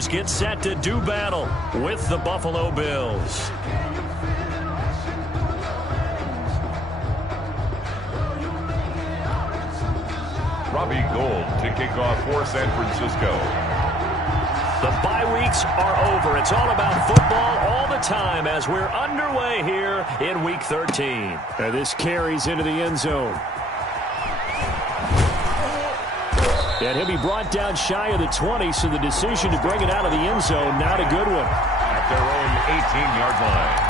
Niners get set to do battle with the Buffalo Bills. Robbie Gould to kick off for San Francisco. The bye weeks are over. It's all about football all the time as we're underway here in Week 13. And this carries into the end zone. And he'll be brought down shy of the 20, so the decision to bring it out of the end zone, not a good one. At their own 18-yard line.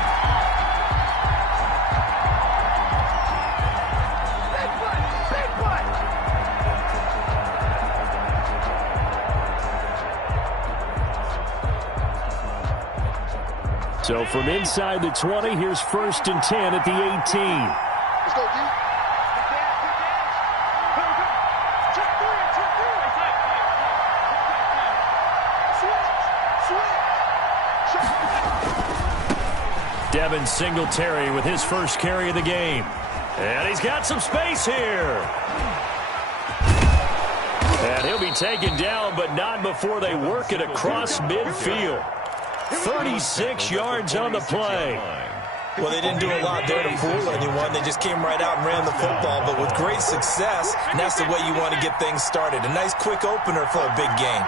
So from inside the 20, here's 1st and 10 at the 18. Let's go, D. Devin Singletary with his first carry of the game. And he's got some space here. And he'll be taken down, but not before they work it across midfield. 36 yards on the play. Well, they didn't do a lot there to fool anyone. They just came right out and ran the football, but with great success, and that's the way you want to get things started. A nice quick opener for a big game.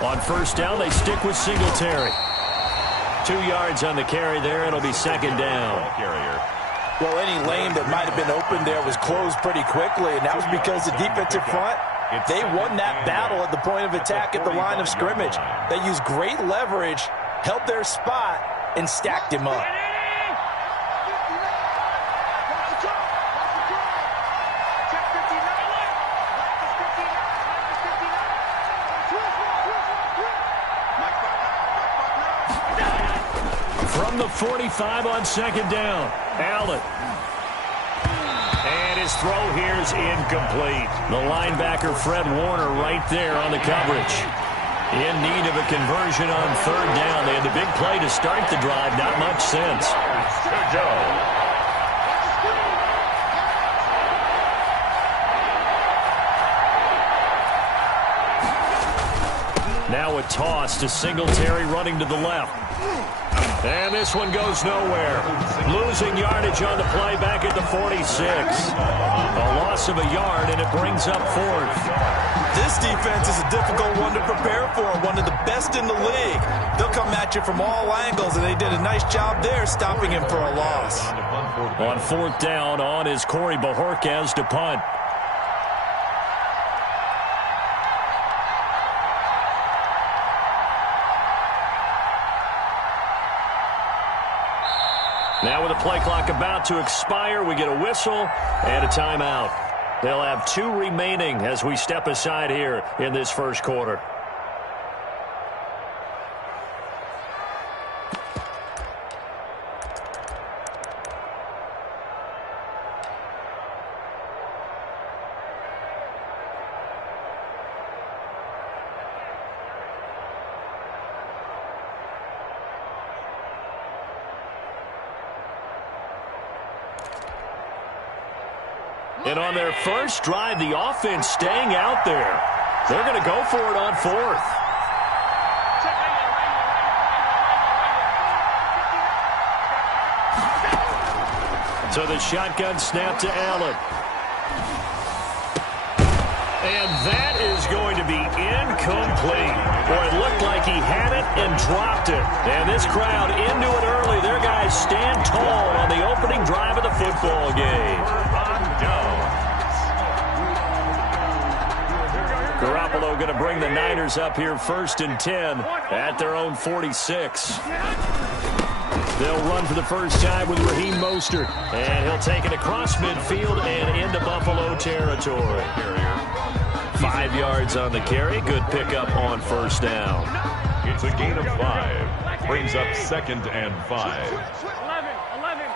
On 1st down, they stick with Singletary. 2 yards on the carry there. It'll be 2nd down. Well, any lane that might have been open there was closed pretty quickly, and that was because the defensive front, they won that battle at the point of attack at the line of scrimmage. They used great leverage, held their spot, and stacked him up. From the 45 on 2nd down, Allen. And his throw here's incomplete. The linebacker, Fred Warner, right there on the coverage. In need of a conversion on 3rd down. They had the big play to start the drive. Not much sense. Good job. Now a toss to Singletary running to the left. And this one goes nowhere. Losing yardage on the play back at the 46. A loss of a yard, and it brings up 4th. This defense is a difficult one to prepare for, one of the best in the league. They'll come at you from all angles, and they did a nice job there stopping him for a loss. On 4th down, on is Corey Bajorquez to punt. Now with the play clock about to expire, we get a whistle and a timeout. They'll have 2 remaining as we step aside here in this 1st quarter. And on their first drive, the offense staying out there. They're going to go for it on 4th. So the shotgun snap to Allen. And that is going to be incomplete. Boy, it looked like he had it and dropped it. And this crowd into it early. Their guys stand tall on the opening drive of the football game. Garoppolo going to bring the Niners up here 1st and 10 at their own 46. They'll run for the first time with Raheem Mostert. And he'll take it across midfield and into Buffalo territory. 5 yards on the carry. Good pickup on 1st down. It's a gain of 5. Brings up 2nd and 5. 11.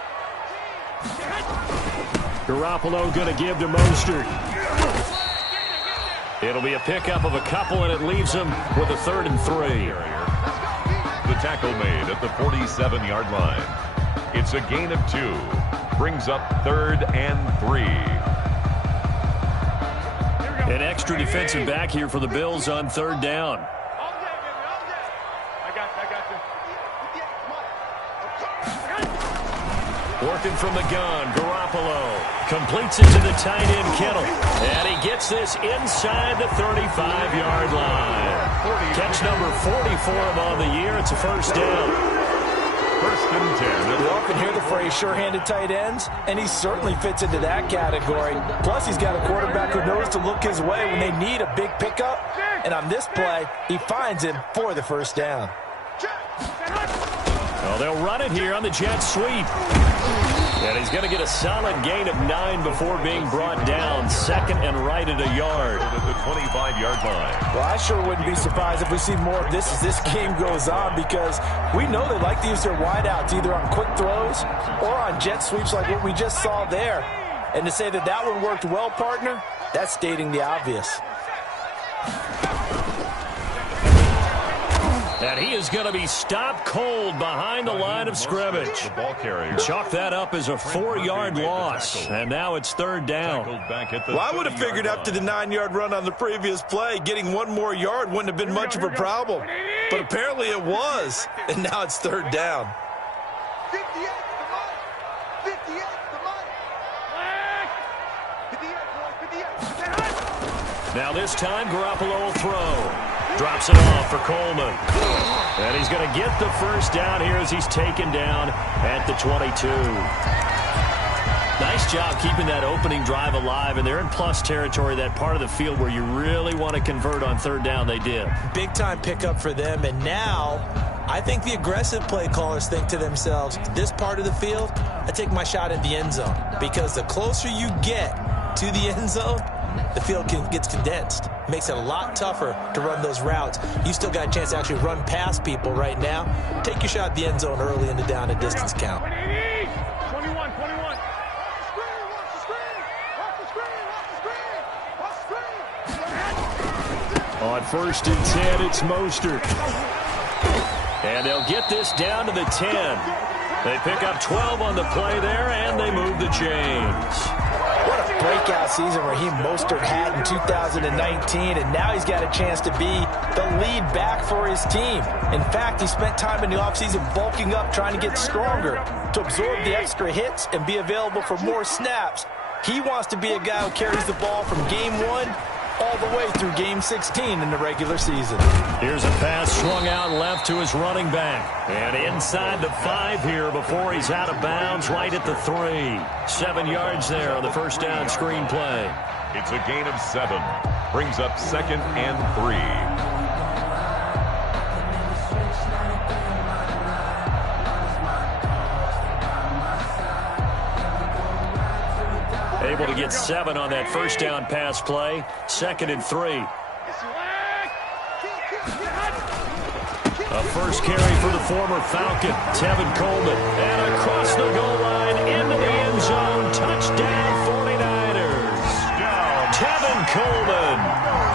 Garoppolo going to give to Mostert. It'll be a pickup of a couple, and it leaves him with a 3rd and 3. The tackle made at the 47-yard line. It's a gain of 2. Brings up 3rd and 3. An extra defensive back here for the Bills on third down. Working from the gun, Garoppolo completes it to the tight end, Kittle. And he gets this inside the 35-yard line. Catch number 44 on the year. It's a first down. First and 10. We often hear the phrase sure-handed tight ends, and he certainly fits into that category. Plus, he's got a quarterback who knows to look his way when they need a big pickup. And on this play, he finds him for the first down. Well, they'll run it here on the jet sweep. And he's going to get a solid gain of 9 before being brought down. Second and right at a yard. At the 25-yard line. Well, I sure wouldn't be surprised if we see more of this as this game goes on, because we know they like to use their wideouts either on quick throws or on jet sweeps like what we just saw there. And to say that that one worked well, partner, that's stating the obvious. And he is going to be stopped cold behind the line of scrimmage. The ball carrier. Chalk that up as a 4-yard loss. And now it's third down. Well, I would have figured after the 9-yard run on the previous play, getting one more yard wouldn't have been much of a problem. But apparently it was. And now it's third down. 58 to Mike. 58 to Mike. 58. Now this time, Garoppolo will throw. Drops it off for Coleman. And he's going to get the first down here as he's taken down at the 22. Nice job keeping that opening drive alive, and they're in plus territory, that part of the field where you really want to convert on third down. They did. Big-time pickup for them, and now I think the aggressive play callers think to themselves, this part of the field, I take my shot at the end zone, because the closer you get to the end zone, the field gets condensed. Makes it a lot tougher to run those routes. You still got a chance to actually run past people right now. Take your shot at the end zone early in the down and distance count. 21. On first and 10, it's Mostert. And they'll get this down to the 10. They pick up 12 on the play there, and they move the chains. What a breakout season Raheem Mostert had in 2019, and now he's got a chance to be the lead back for his team. In fact, he spent time in the offseason bulking up, trying to get stronger to absorb the extra hits and be available for more snaps. He wants to be a guy who carries the ball from game 1 all the way through game 16 in the regular season. Here's a pass swung out left to his running back. And inside the 5 here before he's out of bounds, right at the 3. 7 yards there on the first down screen play. It's a gain of 7. Brings up second and 3. Able to get 7 on that first down pass play. Second and 3. A first carry for the former Falcon, Tevin Coleman. And across the goal line, into the end zone. Touchdown, 49ers. Tevin Coleman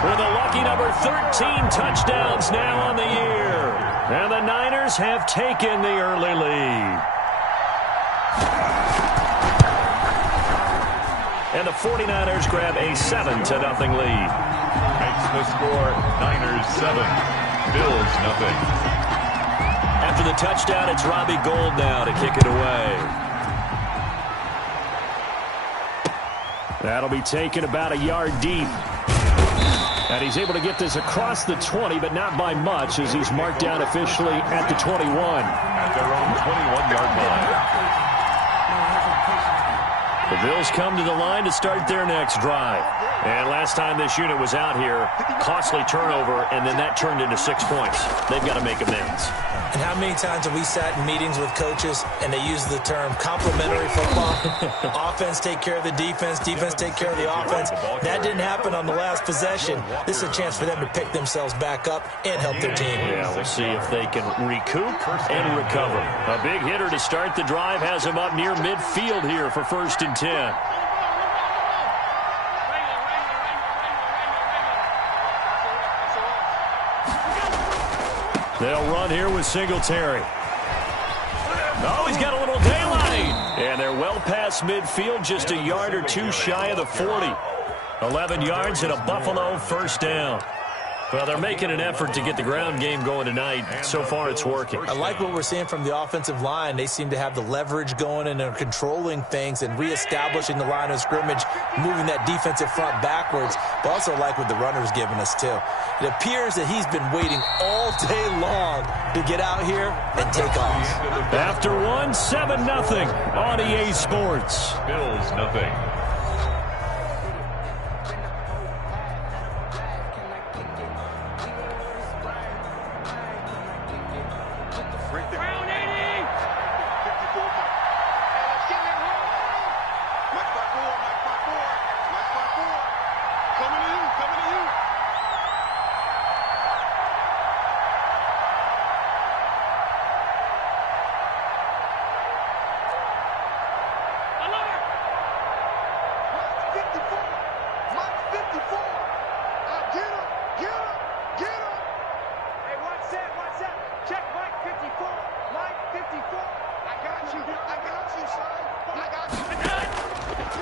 with a lucky number 13 touchdowns now on the year. And the Niners have taken the early lead. And the 49ers grab a 7-0 lead. Makes the score Niners 7, Bills nothing. After the touchdown, it's Robbie Gould now to kick it away. That'll be taken about a yard deep. And he's able to get this across the 20, but not by much, as he's marked down officially at the 21. At their own 21-yard line. The Bills come to the line to start their next drive. And last time this unit was out here, costly turnover, and then that turned into 6 points. They've got to make amends. And how many times have we sat in meetings with coaches and they use the term complementary football? Offense take care of the defense, defense take care of the offense. That didn't happen on the last possession. This is a chance for them to pick themselves back up and help their team. Yeah, we'll see if they can recoup and recover. A big hitter to start the drive has him up near midfield here for first and 10. They'll run here with Singletary. Oh, he's got a little daylight. And they're well past midfield, just a yard or two shy of the 40. 11 yards and a Buffalo first down. Well, they're making an effort to get the ground game going tonight. So far, it's working. I like what we're seeing from the offensive line. They seem to have the leverage going, and they're controlling things and reestablishing the line of scrimmage, moving that defensive front backwards. But also like what the runner's giving us, too. It appears that he's been waiting all day long to get out here and take off. After one, 7-0 on EA Sports. Bills nothing.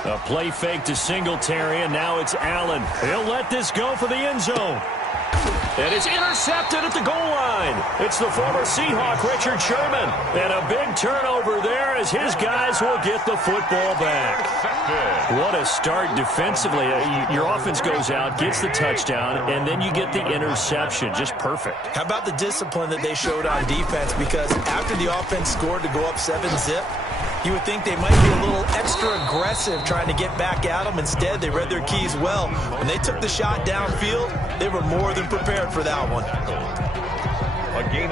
A play fake to Singletary, and now it's Allen. He'll let this go for the end zone. And it's intercepted at the goal line. It's the former Seahawk, Richard Sherman. And a big turnover there as his guys will get the football back. What a start defensively. Your offense goes out, gets the touchdown, and then you get the interception. Just perfect. How about the discipline that they showed on defense? Because after the offense scored to go up 7-zip, you would think they might be a little extra aggressive trying to get back at them. Instead, they read their keys well. When they took the shot downfield, they were more than prepared for that one.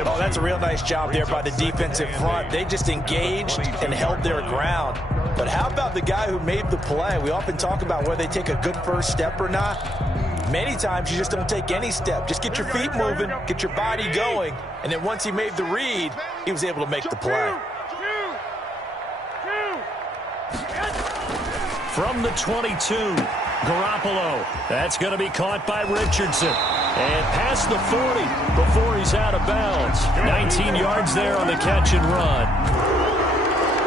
Oh, that's a real nice job there by the defensive front. They just engaged and held their ground. But how about the guy who made the play? We often talk about whether they take a good first step or not. Many times you just don't take any step. Just get your feet moving, get your body going, and then once he made the read, he was able to make the play. From the 22, Garoppolo. That's going to be caught by Richardson. And past the 40 before he's out of bounds. 19 yards there on the catch and run.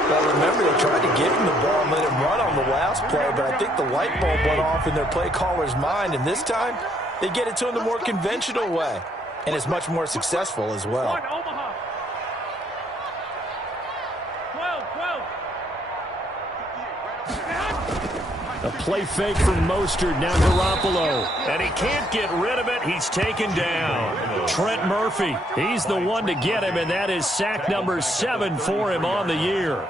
Well, remember, they tried to give him the ball and let him run on the last play, but I think the light bulb went off in their play caller's mind, and this time they get it to him the more conventional way, and it's much more successful as well. A play fake from Mostert, now Garoppolo. And he can't get rid of it. He's taken down. Trent Murphy, he's the one to get him, and that is sack number 7 for him on the year.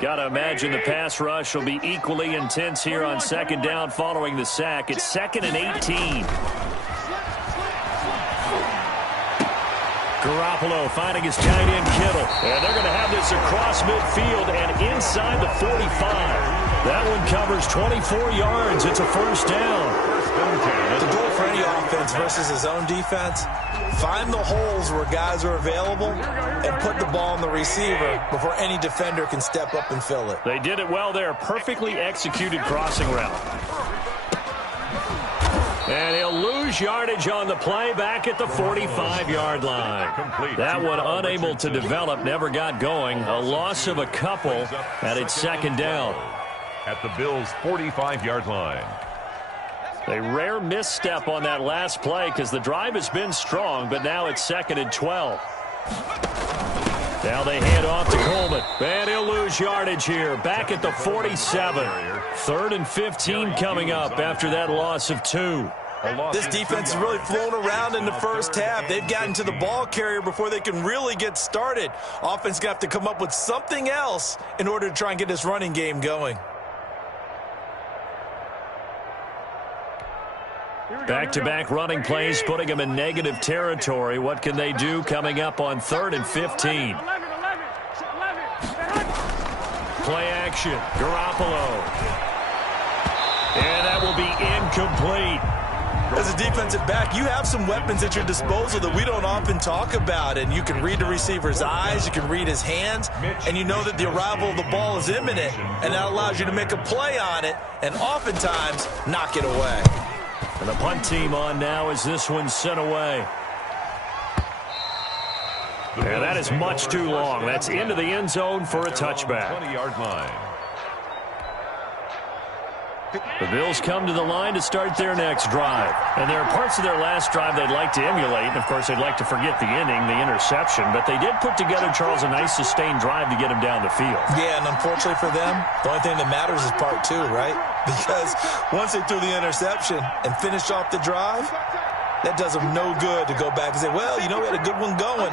Got to imagine the pass rush will be equally intense here on second down following the sack. It's 2nd and 18. Garoppolo finding his tight end Kittle. And they're going to have this across midfield and inside the 45. That one covers 24 yards. It's a first down. The goal for any offense versus his own defense, find the holes where guys are available and put the ball on the receiver before any defender can step up and fill it. They did it well there. Perfectly executed crossing route. And he'll lose yardage on the play back at the 45-yard line. That one unable to develop, never got going. A loss of a couple, and it's second down. At the Bills' 45-yard line. A rare misstep on that last play because the drive has been strong, but now it's 2nd and 12. Now they hand off to Coleman. And he'll lose yardage here. Back at the 47. 3rd and 15 coming up after that loss of 2. This defense has really flown around in the first half. They've gotten to the ball carrier before they can really get started. Offense got to come up with something else in order to try and get this running game going. Back-to-back running plays putting them in negative territory. What can they do coming up on 3rd and 15? Play action. Garoppolo. And that will be incomplete. As a defensive back, you have some weapons at your disposal that we don't often talk about, and you can read the receiver's eyes, you can read his hands, and you know that the arrival of the ball is imminent, and that allows you to make a play on it and oftentimes knock it away. And the punt team on now as this one's sent away. And that is much too long. That's into the end zone for a touchback. 20-yard line. The Bills come to the line to start their next drive. And there are parts of their last drive they'd like to emulate. And, of course, they'd like to forget the inning, the interception. But they did put together, Charles, a nice sustained drive to get him down the field. Yeah, and unfortunately for them, the only thing that matters is part two, right? Because once they threw the interception and finished off the drive, that does them no good to go back and say, well, you know, we had a good one going.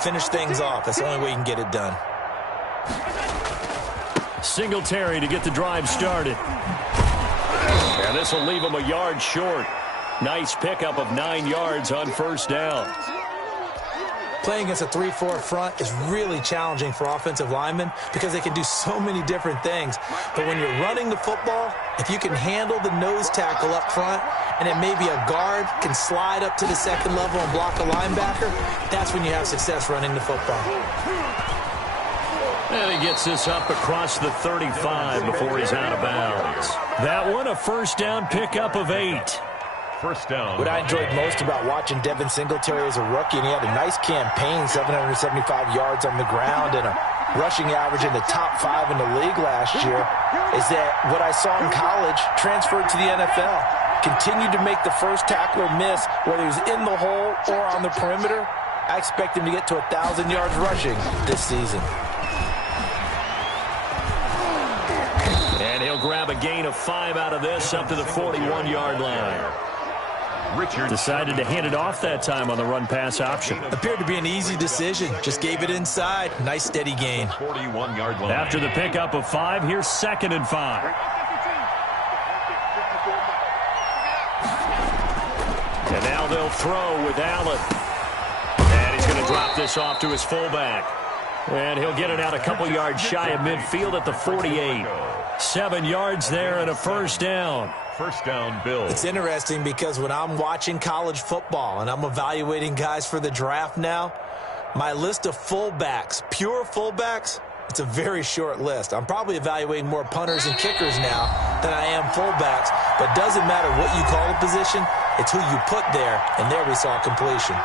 Finish things off. That's the only way you can get it done. Singletary to get the drive started. And this will leave him a yard short. Nice pickup of 9 yards on first down. Playing against a 3-4 front is really challenging for offensive linemen because they can do so many different things. But when you're running the football, if you can handle the nose tackle up front and then maybe a guard can slide up to the second level and block a linebacker, that's when you have success running the football. And he gets this up across the 35 before he's out of bounds. That one, a first down pickup of 8. First down. What I enjoyed most about watching Devin Singletary as a rookie, and he had a nice campaign, 775 yards on the ground and a rushing average in the top 5 in the league last year, is that what I saw in college transferred to the NFL. Continued to make the first tackler miss, whether he was in the hole or on the perimeter. I expect him to get to 1,000 yards rushing this season. And he'll grab a gain of 5 out of this up to the 41-yard line. Richard decided to hand it off that time on the run-pass option. Appeared to be an easy decision. Just gave it inside. Nice steady gain. 41-yard line. After the pickup of 5, here's 2nd and 5. And now they'll throw with Allen. And he's going to drop this off to his fullback. And he'll get it out a couple yards shy of midfield at the 48. 7 yards there and a first down. First down, Bills. It's interesting because when I'm watching college football and I'm evaluating guys for the draft now, my list of fullbacks, pure fullbacks, it's a very short list. I'm probably evaluating more punters and kickers now than I am fullbacks. But it doesn't matter what you call a position, it's who you put there, and there we saw completion.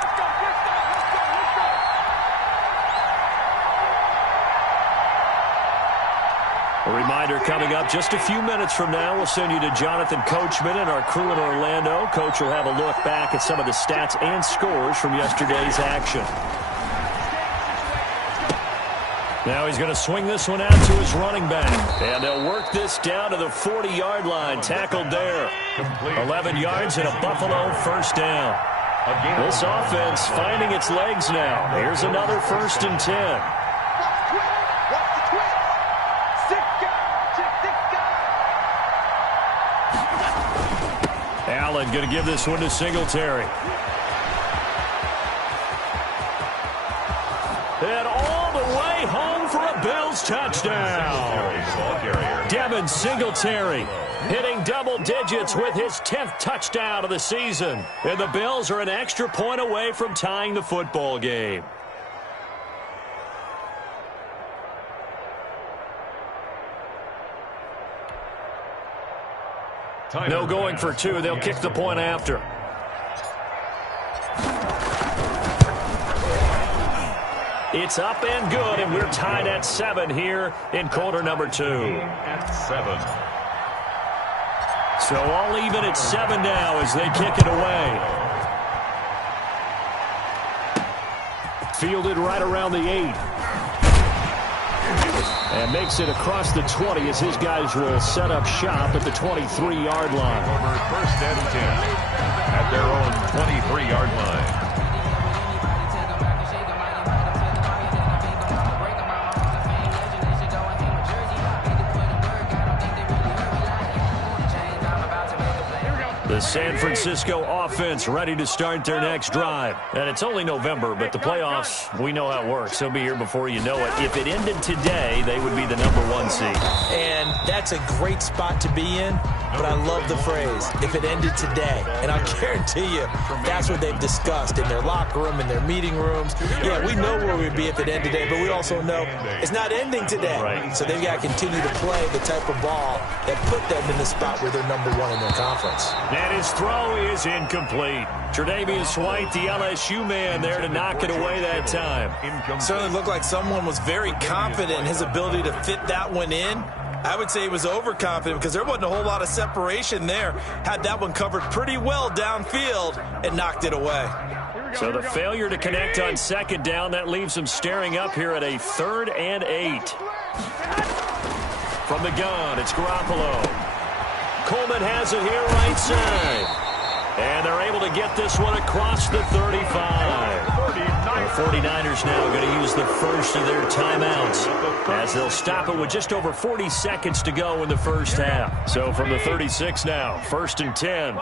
A reminder coming up just a few minutes from now, we'll send you to Jonathan Coachman and our crew in Orlando. Coach will have a look back at some of the stats and scores from yesterday's action. Now he's going to swing this one out to his running back. And they'll work this down to the 40-yard line. Tackled there. 11 yards and a Buffalo first down. This offense finding its legs now. Here's another 1st and 10. Allen going to give this one to Singletary. And all the way home for a Bills touchdown. Devin Singletary hitting double digits with his 10th touchdown of the season. And the Bills are an extra point away from tying the football game. No going for 2. They'll kick the point after. It's up and good, and we're tied at 7 here in quarter number 2. At 7. So all even at 7 now as they kick it away. Fielded right around the 8. And makes it across the 20 as his guys will set up shop at the 23-yard line. Over 1st and 10 at their own 23-yard line. The San Francisco offense ready to start their next drive. And it's only November, but the playoffs, we know how it works. They'll be here before you know it. If it ended today, they would be the number 1 seed. And that's a great spot to be in, but I love the phrase, if it ended today. And I guarantee you, that's what they've discussed in their locker room, in their meeting rooms. Yeah, we know where we'd be if it ended today, but we also know it's not ending today. Right. So they've got to continue to play the type of ball that put them in the spot where they're number 1 in their conference. And his throw is incomplete. Tre'Davious White, the LSU man, there to knock it away that time. Certainly looked like someone was very confident in his ability to fit that one in. I would say he was overconfident because there wasn't a whole lot of separation there. Had that one covered pretty well downfield and knocked it away. So the failure to connect on second down, that leaves him staring up here at a 3rd and 8. From the gun, it's Garoppolo. Coleman has it here right side. And they're able to get this one across the 35. The 49ers now going to use the first of their timeouts as they'll stop it with just over 40 seconds to go in the first half. So from the 36 now, 1st and 10.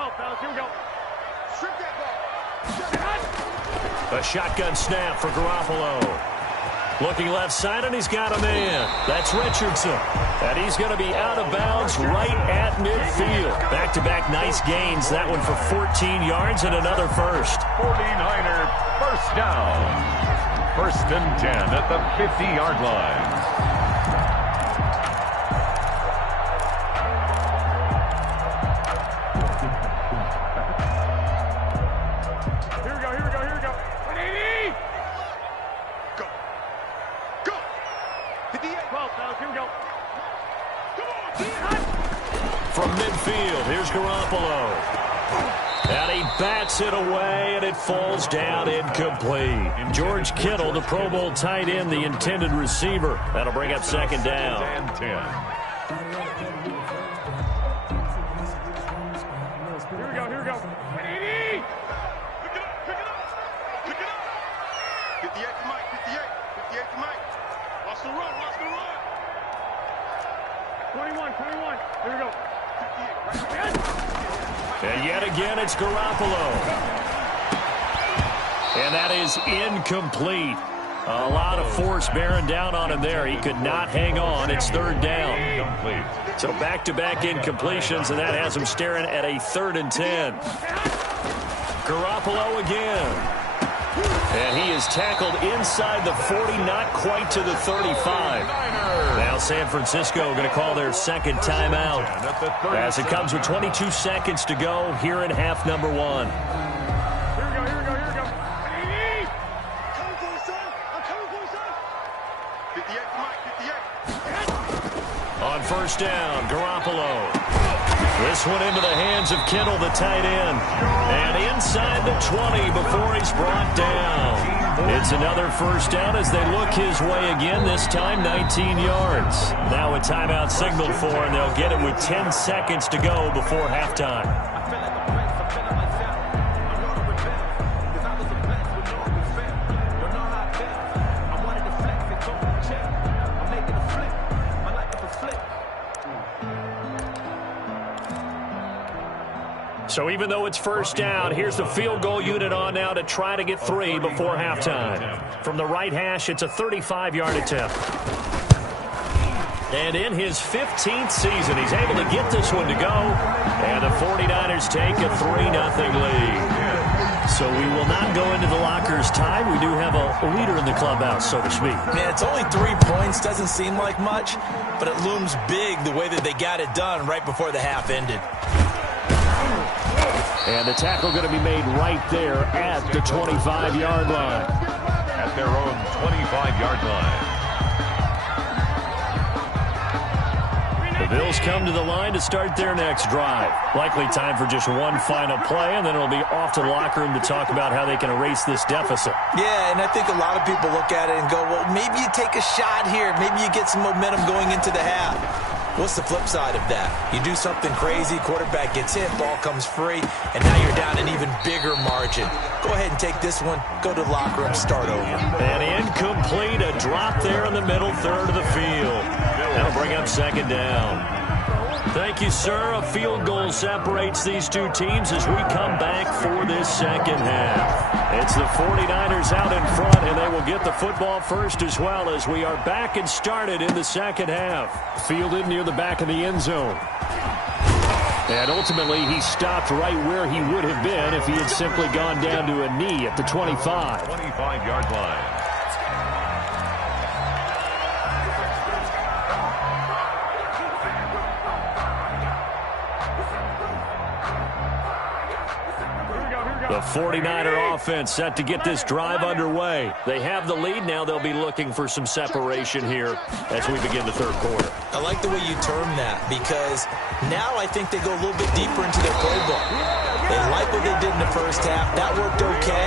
A shotgun snap for Garoppolo. Looking left side, and he's got a man. That's Richardson. And he's going to be out of bounds right at midfield. Back-to-back nice gains. That one for 14 yards and another first. 49er first down. 1st and 10 at the 50-yard line. From midfield, here's Garoppolo. And he bats it away, and it falls down incomplete. George Kittle, the Pro Bowl tight end, the intended receiver. That'll bring up 2nd down. And 10. Here we go. 80! Pick it up. 58 to Mike, 58 to Mike. Watch the run. 21. Here we go. And yet again, it's Garoppolo. And that is incomplete. A lot of force bearing down on him there. He could not hang on. It's 3rd down. So back-to-back incompletions, and that has him staring at a 3rd and 10. Garoppolo again. And he is tackled inside the 40, not quite to the 35. Now San Francisco going to call their 2nd timeout as it comes with 22 seconds to go here in half number 1. Here we go. 80! Coming for you, son. I'm coming for you, son. 58 to Mike, 58. On 1st down, Garoppolo. This one into the hands of Kittle, the tight end. And inside the 20 before he's brought down. It's another 1st down as they look his way again, this time 19 yards. Now a timeout signaled for, and they'll get it with 10 seconds to go before halftime. So even though it's 1st down, here's the field goal unit on now to try to get 3 before halftime. From the right hash, it's a 35-yard attempt. And in his 15th season, he's able to get this one to go. And the 49ers take a 3-0 lead. So we will not go into the lockers tied. We do have a leader in the clubhouse, so to speak. Man, it's only 3 points. Doesn't seem like much, but it looms big the way that they got it done right before the half ended. And the tackle going to be made right there at the 25-yard line. At their own 25-yard line. The Bills come to the line to start their next drive. Likely time for just one final play, and then it'll be off to the locker room to talk about how they can erase this deficit. Yeah, and I think a lot of people look at it and go, well, maybe you take a shot here. Maybe you get some momentum going into the half. What's the flip side of that? You do something crazy, quarterback gets hit, ball comes free, and now you're down an even bigger margin. Go ahead and take this one, go to the locker room, start over. And incomplete, a drop there in the middle third of the field. That'll bring up 2nd down. Thank you, sir. A field goal separates these two teams as we come back for this 2nd half. It's the 49ers out in front, and they will get the football first as well as we are back and started in the 2nd half. Fielded near the back of the end zone. And ultimately, he stopped right where he would have been if he had simply gone down to a knee at the 25. 25-yard line. Here we go. The 49er offense set to get this drive underway. They have the lead. Now they'll be looking for some separation here as we begin the third quarter. I like the way you term that, because now I think they go a little bit deeper into their playbook. They like what they did in the first half. That worked okay.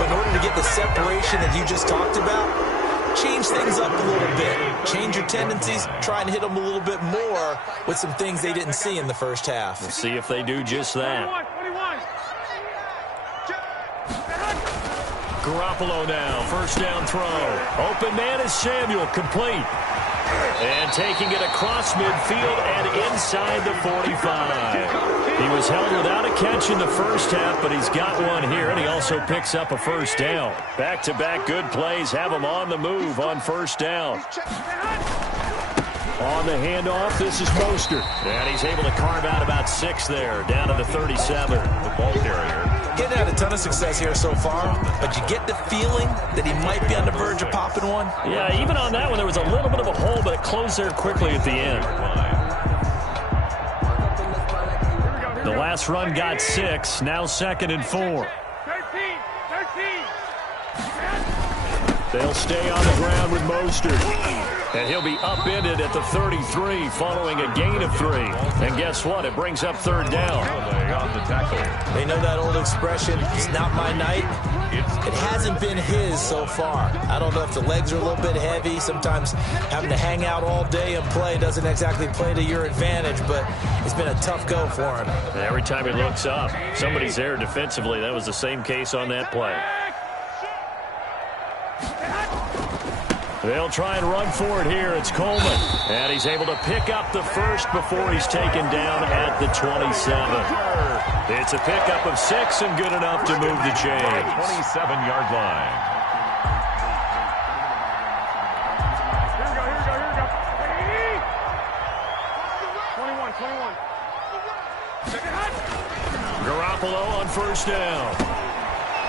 But in order to get the separation that you just talked about, change things up a little bit. Change your tendencies. Try and hit them a little bit more with some things they didn't see in the first half. We'll see if they do just that. 21. Garoppolo now, first down throw. Open man is Samuel, complete. And taking it across midfield and inside the 45. He was held without a catch in the first half, but he's got one here, and he also picks up a first down. Back-to-back good plays have him on the move on first down. On the handoff, this is Mostert. And he's able to carve out about 6 there, down to the 37. The ball carrier. Getting had a ton of success here so far, but you get the feeling that he might be on the verge of popping one. Yeah, even on that one, there was a little bit of a hole, but it closed there quickly at the end. The last run got 6, now 2nd and 4. 13. They'll stay on the ground with Mostert. And he'll be upended at the 33 following a gain of 3. And guess what? It brings up third down. On the tackle. They know that old expression, it's not my night. It hasn't been his so far. I don't know if the legs are a little bit heavy. Sometimes having to hang out all day and play doesn't exactly play to your advantage, but it's been a tough go for him. And every time he looks up, somebody's there defensively. That was the same case on that play. They'll try and run for it here. It's Coleman. And he's able to pick up the first before he's taken down at the 27. It's a pickup of 6 and good enough to move the chains. 27-yard line. Here we go. 21. Garoppolo on first down.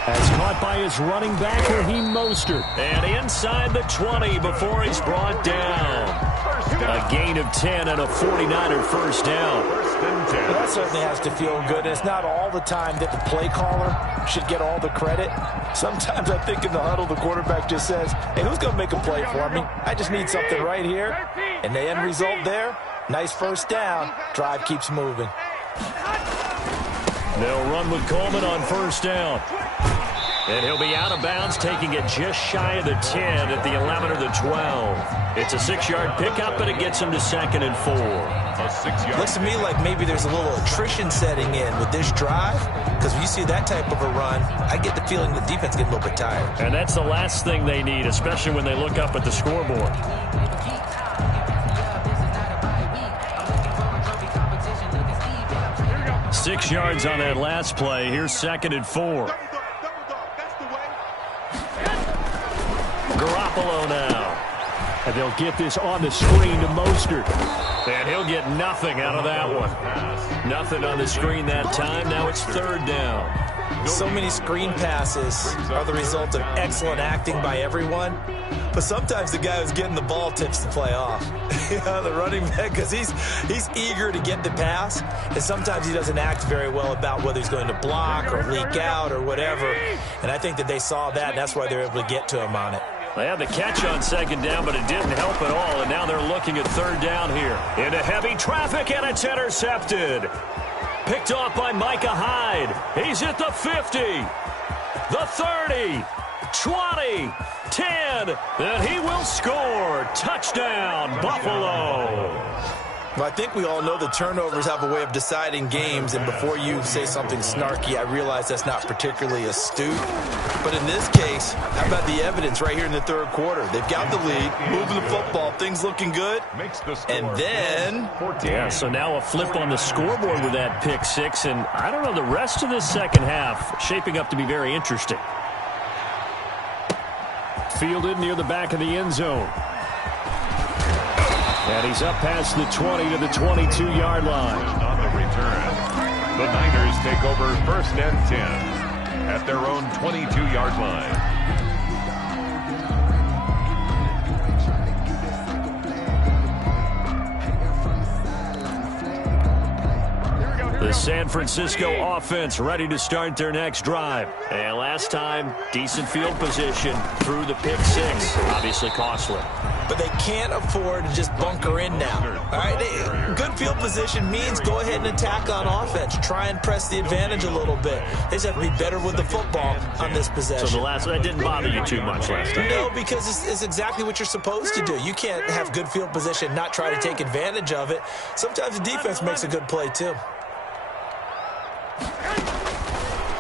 As caught by his running back, Raheem Mostert. And inside the 20 before he's brought down. A gain of 10 and a 49er first down. Well, that certainly has to feel good. It's not all the time that the play caller should get all the credit. Sometimes I think in the huddle, the quarterback just says, hey, who's going to make a play for me? I just need something right here. And the end result there, nice first down. Drive keeps moving. They'll run with Coleman on first down. And he'll be out of bounds, taking it just shy of the 10 at the 11 or the 12. It's a 6-yard pickup, and it gets him to 2nd and 4. Looks to me like maybe there's a little attrition setting in with this drive, because when you see that type of a run, I get the feeling the defense gets a little bit tired. And that's the last thing they need, especially when they look up at the scoreboard. Six yards on that last play. Here's 2nd and 4. Garoppolo now. And they'll get this on the screen to Mostert. And he'll get nothing out of that one. Nothing on the screen that time. Now it's 3rd down. So many screen passes are the result of excellent acting by everyone. But sometimes the guy who's getting the ball tips the play off. The running back, because he's eager to get the pass. And sometimes he doesn't act very well about whether he's going to block or leak out or whatever. And I think that they saw that, and that's why they're able to get to him on it. They had the catch on 2nd down, but it didn't help at all. And now they're looking at 3rd down here. Into heavy traffic, and it's intercepted. Picked off by Micah Hyde. He's at the 50, the 30, 20, 10, and he will score. Touchdown, Buffalo. Well, I think we all know the turnovers have a way of deciding games, and before you say something snarky, I realize that's not particularly astute. But in this case, how about the evidence right here in the 3rd quarter? They've got the lead, moving the football, things looking good, and then... Yeah, so now a flip on the scoreboard with that pick 6, and I don't know, the rest of this 2nd half shaping up to be very interesting. Fielded near the back of the end zone. And he's up past the 20 to the 22-yard line. On the return, the Niners take over 1st and 10 at their own 22-yard line. Here we go. The San Francisco offense ready to start their next drive. And last time, decent field position through the pick six. Obviously costly. But they can't afford to just bunker in now. All right, good field position means go ahead and attack on offense. Try and press the advantage a little bit. They just have to be better with the football on this possession. So that didn't bother you too much last time? No, because it's exactly what you're supposed to do. You can't have good field position, not try to take advantage of it. Sometimes the defense makes a good play, too.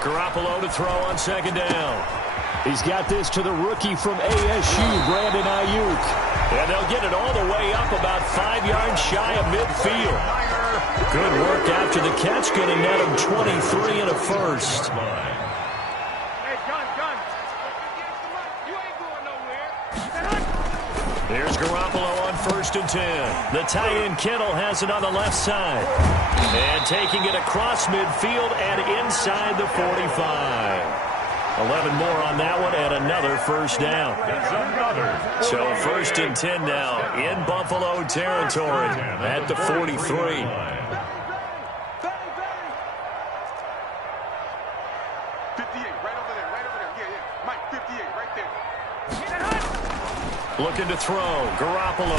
Garoppolo to throw on second down. He's got this to the rookie from ASU, Brandon Ayuk. And they'll get it all the way up about 5 yards shy of midfield. Good work after the catch, going to net him 23 and a first. Here's Garoppolo on 1st and 10. The tight end Kittle has it on the left side. And taking it across midfield and inside the 45. 11 more on that one and another first down. So 1st and 10 now in Buffalo territory at the 43. 58, right over there. Yeah. Mike, 58, right there. Looking to throw. Garoppolo.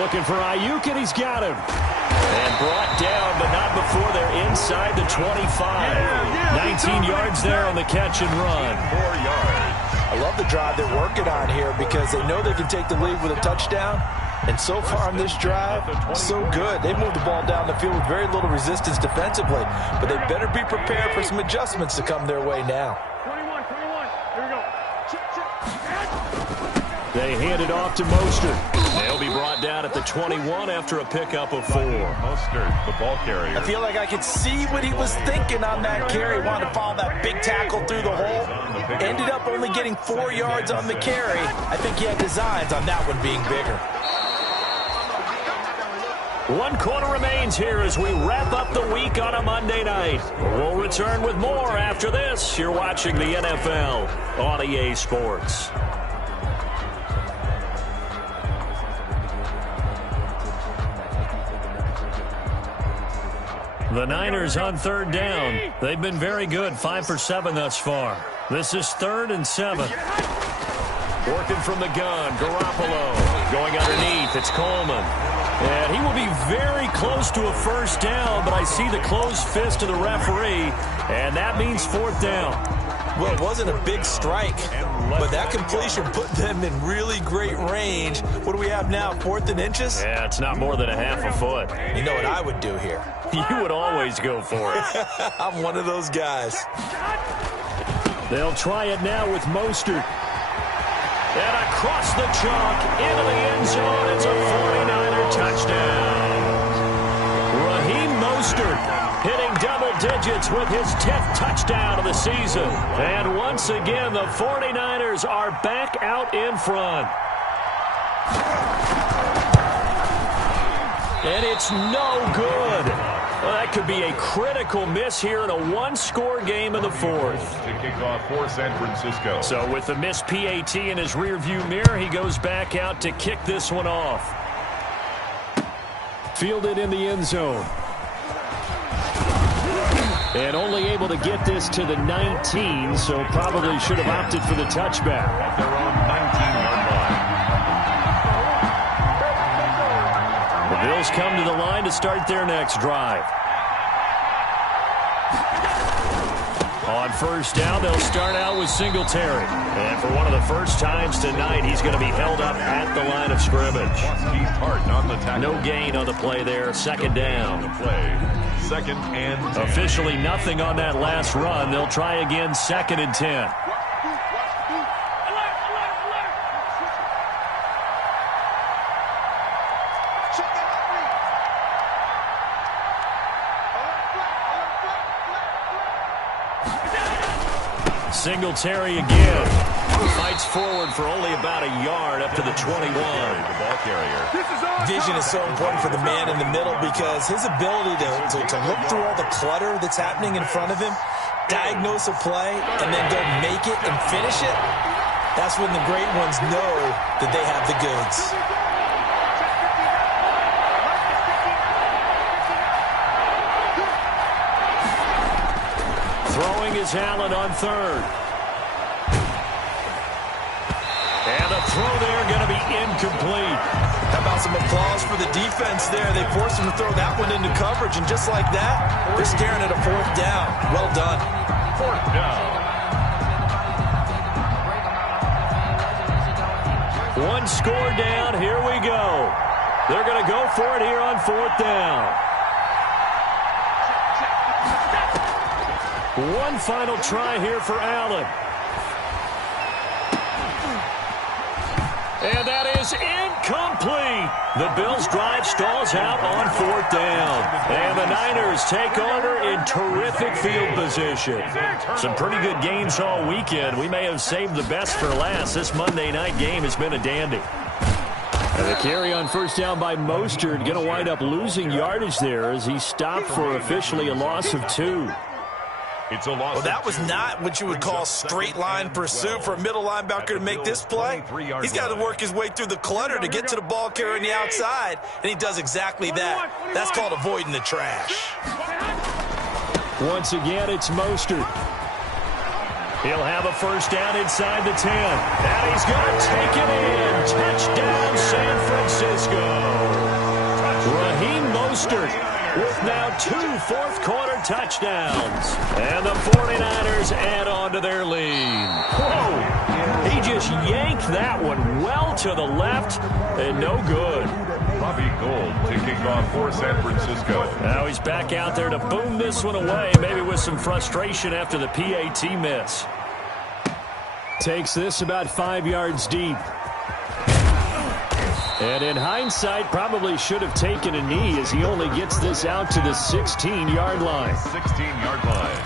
Looking for Ayuk, and he's got him. And brought down, but not before they're inside the 25. 19 yards there on the catch and run. 4 yards. I love the drive they're working on here because they know they can take the lead with a touchdown. And so far on this drive, so good. They moved the ball down the field with very little resistance defensively. But they better be prepared for some adjustments to come their way now. 21. Here we go. They hand it off to Mostert. They'll be brought down at the 21 after a pickup of 4. Mostert, the ball carrier. I feel like I could see what he was thinking on that carry. Wanted to follow that big tackle through the hole. Ended up only getting 4 yards on the carry. I think he had designs on that one being bigger. 1 quarter remains here as we wrap up the week on a Monday night. We'll return with more after this. You're watching the NFL on EA Sports. The Niners on 3rd down. They've been very good, 5 for 7 thus far. This is 3rd and 7. Working from the gun, Garoppolo. Going underneath, it's Coleman. And he will be very close to a first down, but I see the closed fist of the referee, and that means 4th down. Well, it wasn't a big strike, but that completion put them in really great range. What do we have now, 4th and inches? Yeah, it's not more than a half a foot. You know what I would do here? You would always go for it. I'm one of those guys. They'll try it now with Mostert. And across the chalk, into the end zone, it's a 49er touchdown. Raheem Mostert hitting double digits with his 10th touchdown of the season. And once again, the 49ers are back out in front. And it's no good. Well, that could be a critical miss here in a one-score game in the 4th. To kick off for San Francisco. So with the missed PAT in his rearview mirror, he goes back out to kick this one off. Fielded in the end zone. And only able to get this to the 19, so probably should have opted for the touchback. At their own 19-yard line. The Bills come to the line to start their next drive. On 1st down, they'll start out with Singletary. And for one of the first times tonight, he's going to be held up at the line of scrimmage. Keith Hart on the tackle. No gain on the play there. 2nd down. Play. 2nd and 10. Officially nothing on that last run. They'll try again 2nd and 10. Singletary again. Fights forward for only about a yard up to the 21. The ball carrier. Vision is so important for the man in the middle because his ability to look through all the clutter that's happening in front of him, diagnose a play, and then go make it and finish it, that's when the great ones know that they have the goods. Throwing is Allen on third. And the throw there going to be incomplete. How about some applause for the defense there? They forced him to throw that one into coverage, and just like that, they're staring at a fourth down. Well done. Fourth down. One score down. Here we go. They're going to go for it here on fourth down. One final try here for Allen. And that is incomplete. The Bills' drive stalls out on fourth down. And the Niners take over in terrific field position. Some pretty good games all weekend. We may have saved the best for last. This Monday night game has been a dandy. And the carry on first down by Mostert going to wind up losing yardage there as he stopped for officially a loss of 2. It's a loss. Well, that was not what you would call straight line pursuit for a middle linebacker to make this play. He's got to work his way through the clutter to get to the ball carrier on the outside, and he does exactly that. That's called avoiding the trash. Once again, it's Mostert. He'll have a first down inside the 10. And he's going to take it in. Touchdown, San Francisco. Raheem Mostert with now 2 fourth-quarter touchdowns. And the 49ers add on to their lead. Whoa! He just yanked that one well to the left, and no good. Robbie Gould to kick off for San Francisco. Now he's back out there to boom this one away, maybe with some frustration after the PAT miss. Takes this about 5 yards deep. And in hindsight, probably should have taken a knee as he only gets this out to the 16-yard line. 16-yard line.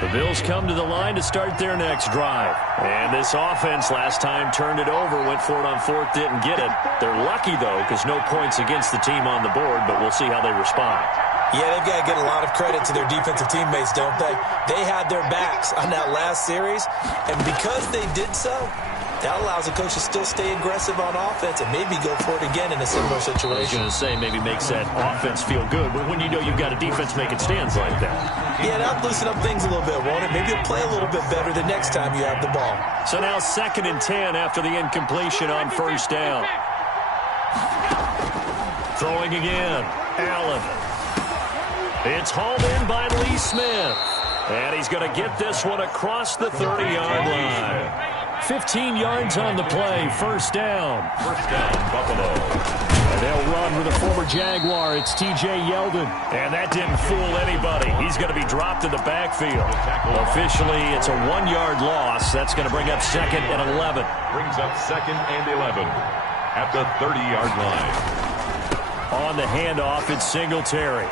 The Bills come to the line to start their next drive. And this offense last time turned it over, went for it on fourth, didn't get it. They're lucky, though, because no points against the team on the board, but we'll see how they respond. Yeah, they've got to get a lot of credit to their defensive teammates, don't they? They had their backs on that last series, and because they did so, that allows the coach to still stay aggressive on offense and maybe go for it again in a similar situation. I was going to say, maybe makes that offense feel good, but when you know you've got a defense making stands like that. Yeah, that'll loosen up things a little bit, won't it? Maybe you'll play a little bit better the next time you have the ball. So now 2nd and 10 after the incompletion on first down. Throwing again. Allen. It's hauled in by Lee Smith. And he's going to get this one across the 30-yard line. 15 yards on the play. First down. First down, Buffalo. And they'll run with a former Jaguar. It's T.J. Yeldon. And that didn't fool anybody. He's going to be dropped in the backfield. Officially, it's a 1-yard loss. That's going to bring up 2nd and 11. Brings up 2nd and 11 at the 30-yard line. On the handoff, it's Singletary.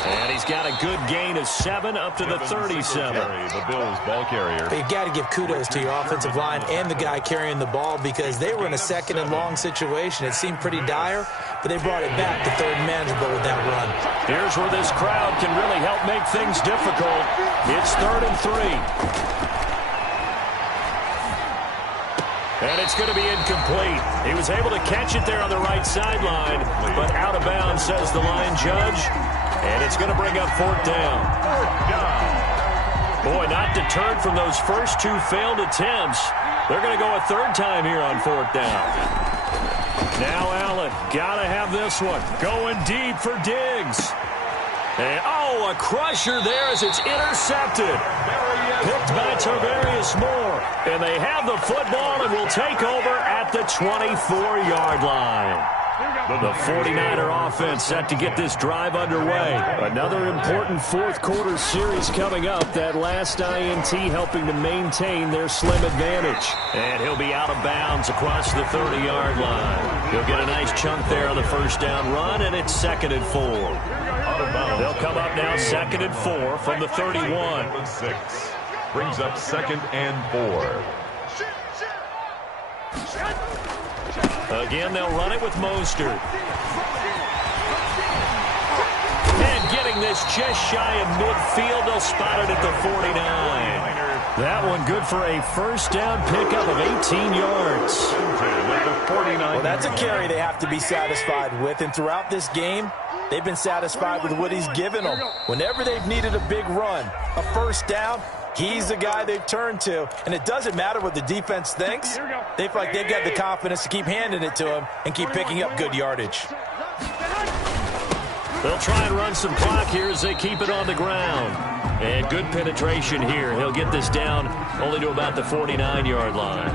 And he's got a good gain of 7 up to the 37. The Bills ball carrier. But you got to give kudos to your offensive line and the guy carrying the ball because they were in a 2nd and long situation. It seemed pretty dire, but they brought it back to 3rd and manageable with that run. Here's where this crowd can really help make things difficult. It's 3rd and 3. And it's going to be incomplete. He was able to catch it there on the right sideline, but out of bounds, says the line judge. And it's going to bring up 4th down. Boy, not deterred from those first 2 failed attempts. They're going to go a 3rd time here on 4th down. Now Allen, got to have this one. Going deep for Diggs. And, a crusher there as it's intercepted. Picked by Tarvarius Moore. And they have the football and will take over at the 24-yard line. The 49er offense set to get this drive underway. Another important 4th quarter series coming up. That last INT helping to maintain their slim advantage. And he'll be out of bounds across the 30-yard line. He'll get a nice chunk there on the first down run, and it's 2nd and 4. They'll come up now 2nd and 4 from the 31. 6 brings up 2nd and 4. Again, they'll run it with Mostert. And getting this just shy of midfield, they'll spot it at the 49. That one good for a first down pickup of 18 yards. Well, that's a carry they have to be satisfied with. And throughout this game, they've been satisfied with what he's given them. Whenever they've needed a big run, a first down, he's the guy they've turned to. And it doesn't matter what the defense thinks. They feel like they've got the confidence to keep handing it to him and keep picking up good yardage. They'll try and run some clock here as they keep it on the ground. And good penetration here. He'll get this down only to about the 49-yard line.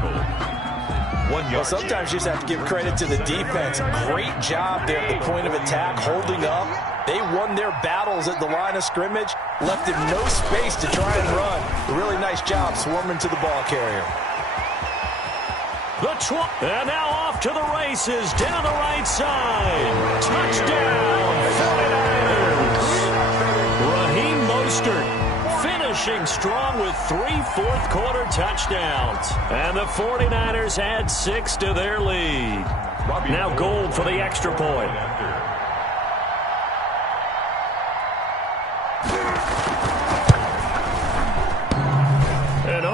Well, sometimes you just have to give credit to the defense. Great job there at the point of attack, holding up. They won their battles at the line of scrimmage, left him no space to try and run. A really nice job swarming to the ball carrier. And now off to the races, down the right side. Touchdown, 49ers. Raheem Mostert finishing strong with 3 fourth-quarter touchdowns. And the 49ers add 6 to their lead. Now Gold for the extra point. And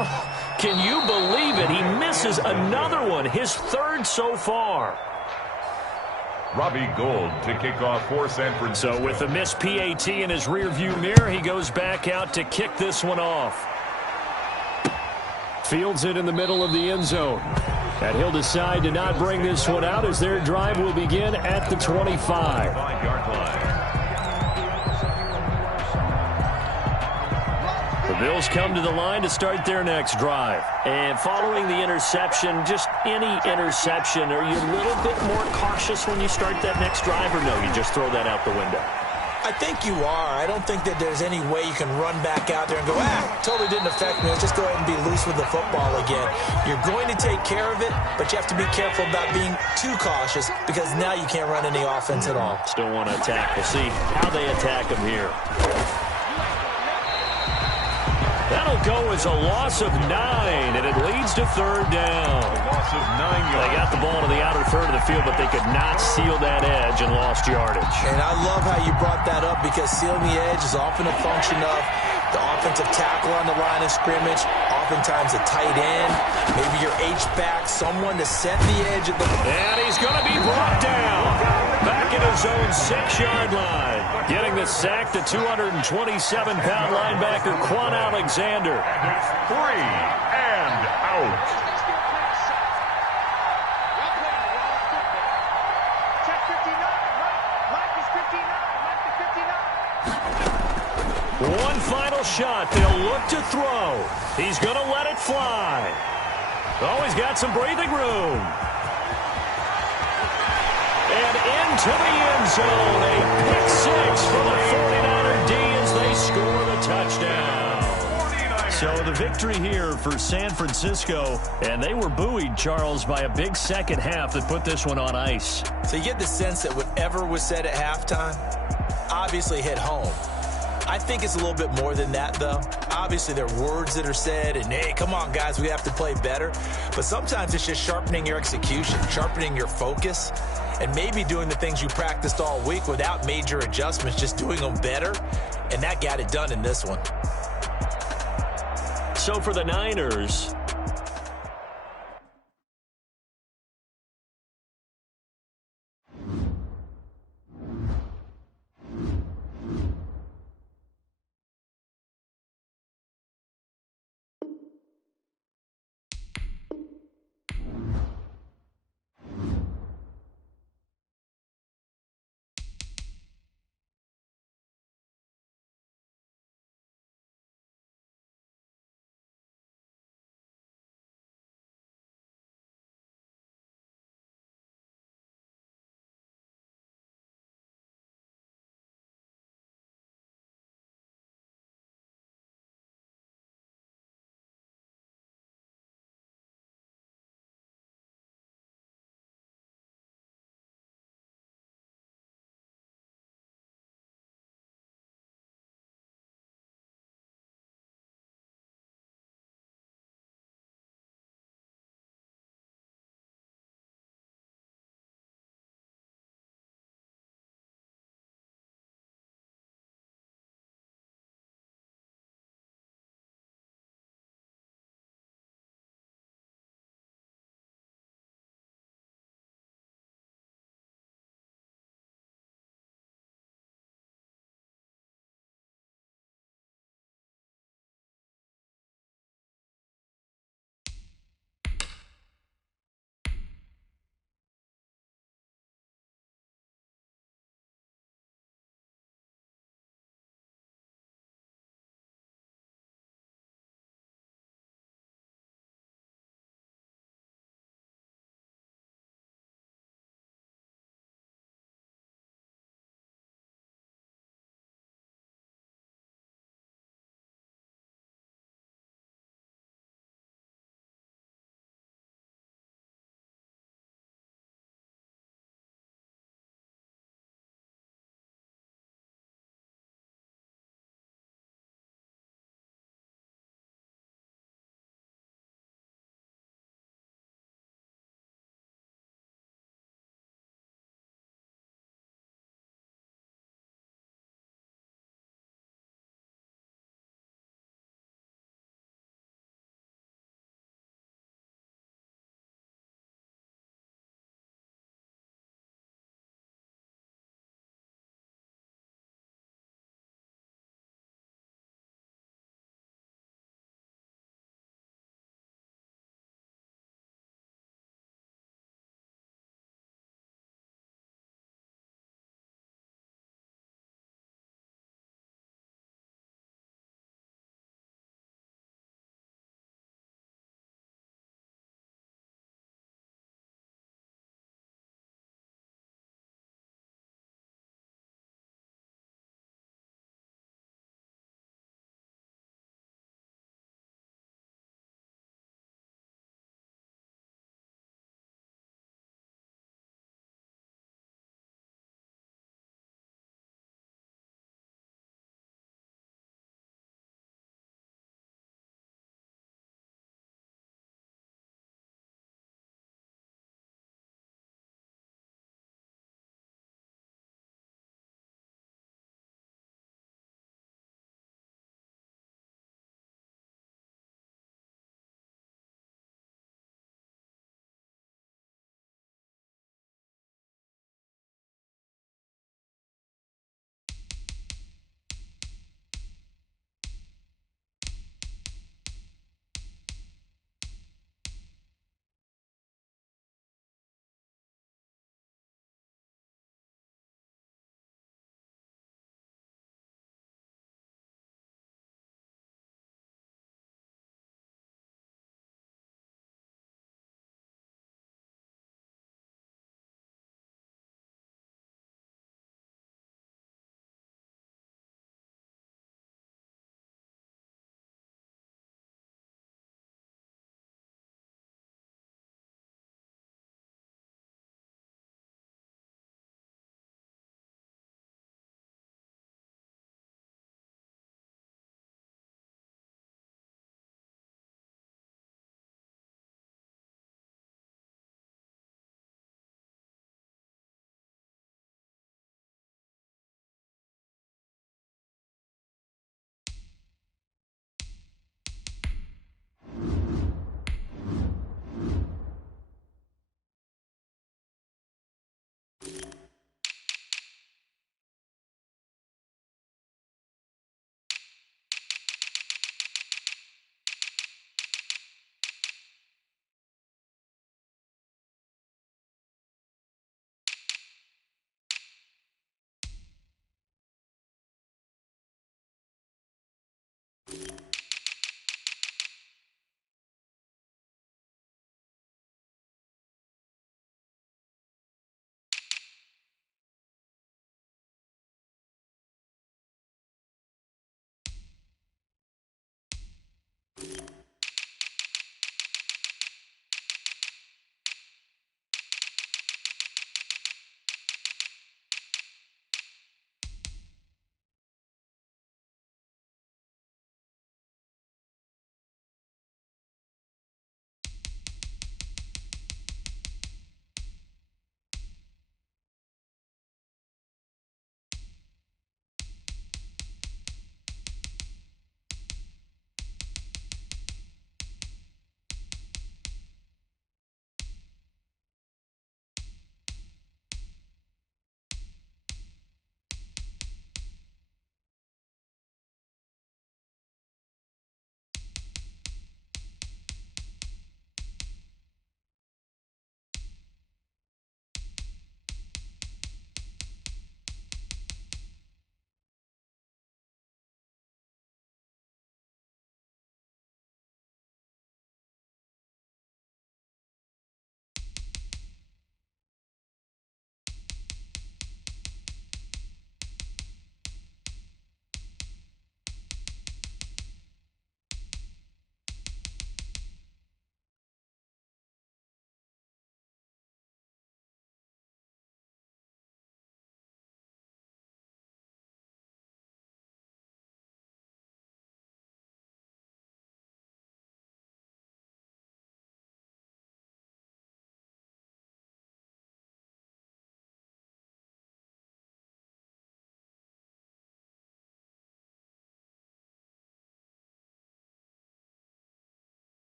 can you believe it? He misses another one, his third so far. Robbie Gould to kick off for San Francisco. So with the missed PAT in his rearview mirror, he goes back out to kick this one off. Fields it in the middle of the end zone. And he'll decide to not bring this one out as their drive will begin at the 25. 5-yard line. The Bills come to the line to start their next drive. And following the interception, just any interception, are you a little bit more cautious when you start that next drive, or no, you just throw that out the window? I think you are. I don't think that there's any way you can run back out there and go, totally didn't affect me. Let's just go ahead and be loose with the football again. You're going to take care of it, but you have to be careful about being too cautious because now you can't run any offense at all. Still want to attack. We'll see how they attack him here. That'll go as a loss of 9, and it leads to third down. Loss of 9 yards. They got the ball to the outer third of the field, but they could not seal that edge and lost yardage. And I love how you brought that up because sealing the edge is often a function of the offensive tackle on the line of scrimmage, oftentimes a tight end, maybe your H-back, someone to set the edge of the... And he's going to be brought down back in his own 6-yard line. Getting the sack, the 227-pound linebacker, Quan Alexander. And it's 3 and out. Check 59. Mike is 59. Mike is 59. One final shot. They'll look to throw. He's going to let it fly. Oh, he's got some breathing room. And into the end zone. A pick 6 for the 49er D as they score the touchdown. So the victory here for San Francisco. And they were buoyed, Charles, by a big second half that put this one on ice. So you get the sense that whatever was said at halftime obviously hit home. I think it's a little bit more than that, though. Obviously, there are words that are said, and, hey, come on, guys, we have to play better. But sometimes it's just sharpening your execution, sharpening your focus, and maybe doing the things you practiced all week without major adjustments, just doing them better, and that got it done in this one. So for the Niners,